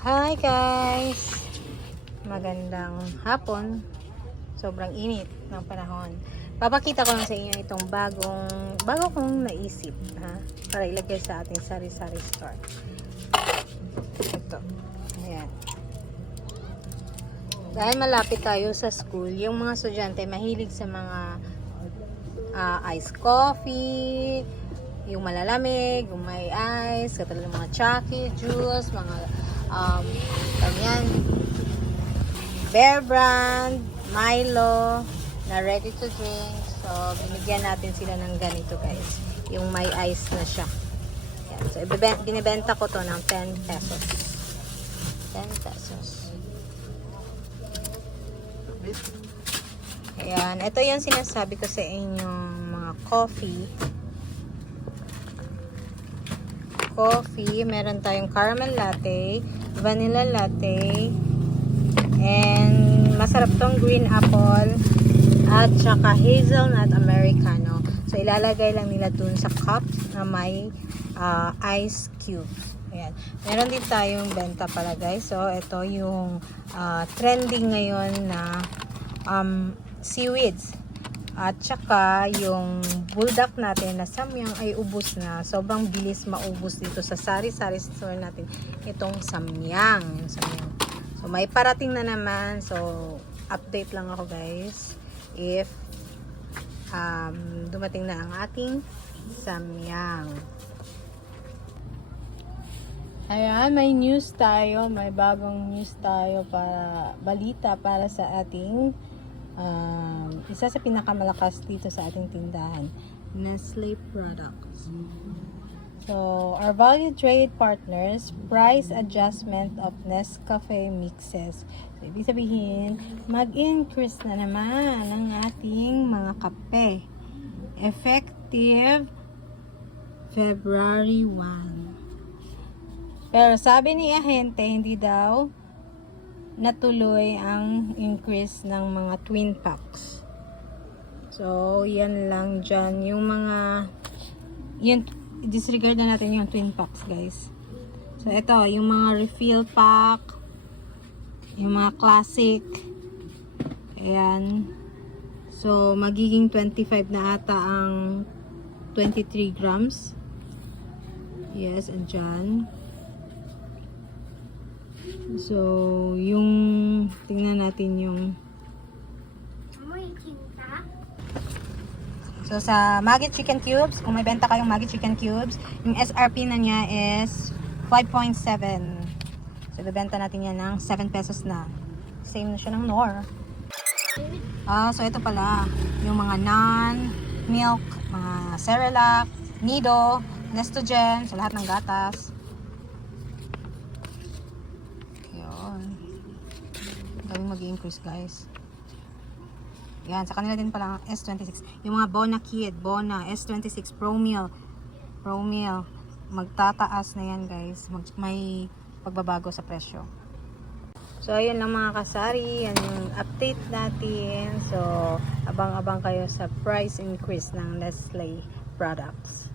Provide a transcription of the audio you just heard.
Hi guys! Magandang hapon. Sobrang init ng panahon. Papakita ko lang sa inyo itong bago kong naisip, ha? Para ilagay sa ating sari-sari store. Ito. Ayan. Dahil malapit tayo sa school, yung mga estudyante mahilig sa mga iced coffee, yung malalamig, yung may ice, katulad ng mga Chucky, juice, mga ganyan, Bear Brand, Milo, na ready to drink. So, binigyan natin sila ng ganito guys. Yung may ice na siya. Yan. So, binibenta ko to ng 10 pesos. 10 pesos. Ayan. Ito yung sinasabi ko sa inyong mga coffee. Meron tayong caramel latte, vanilla latte, and masarap tong green apple, at saka hazelnut americano. So, ilalagay lang nila dun sa cup na may ice cube. Ayan. Meron din tayong benta pala guys. So, ito yung trending ngayon na seaweeds. At saka yung buldak natin na samyang ay ubos na. Sobrang bilis maubos dito sa sari-sari store natin. Itong samyang. Yung samyang. So, may parating na naman. So, update lang ako guys. If dumating na ang ating samyang. Ayan, may news tayo. May bagong news tayo para balita para sa ating isa sa pinakamalakas dito sa ating tindahan, Nestle products. So, our value trade partners, price adjustment of Nescafe mixes. So, ibig sabihin, mag-increase na naman ang ating mga kape. Effective February 1. Pero sabi ni ahente, hindi daw natuloy ang increase ng mga twin packs. So, yan lang dyan. Yung mga, yun, disregard na natin yung twin packs, guys. So, ito, yung mga refill pack, yung mga classic, ayan. So, magiging 25 na ata ang 23 grams. Yes, andyan. So, yung tingnan natin yung so, sa Maggi Chicken Cubes, kung may benta kayong Maggi Chicken Cubes, yung SRP na niya is 5.7. So, bibenta natin yan ng 7 pesos na. Same na siya ng Knorr. So, ito pala, yung mga non, milk, mga Cerelac, Nido, Nestogen, sa lahat ng gatas. Mag-increase guys. Yan, sa kanila din pala S26. Yung mga Bona Kid, Bona, S26 Pro Meal, magtataas na yan guys. May pagbabago sa presyo. So, ayun lang mga kasari. Yan yung update natin. So, abang-abang kayo sa price increase ng Nestle products.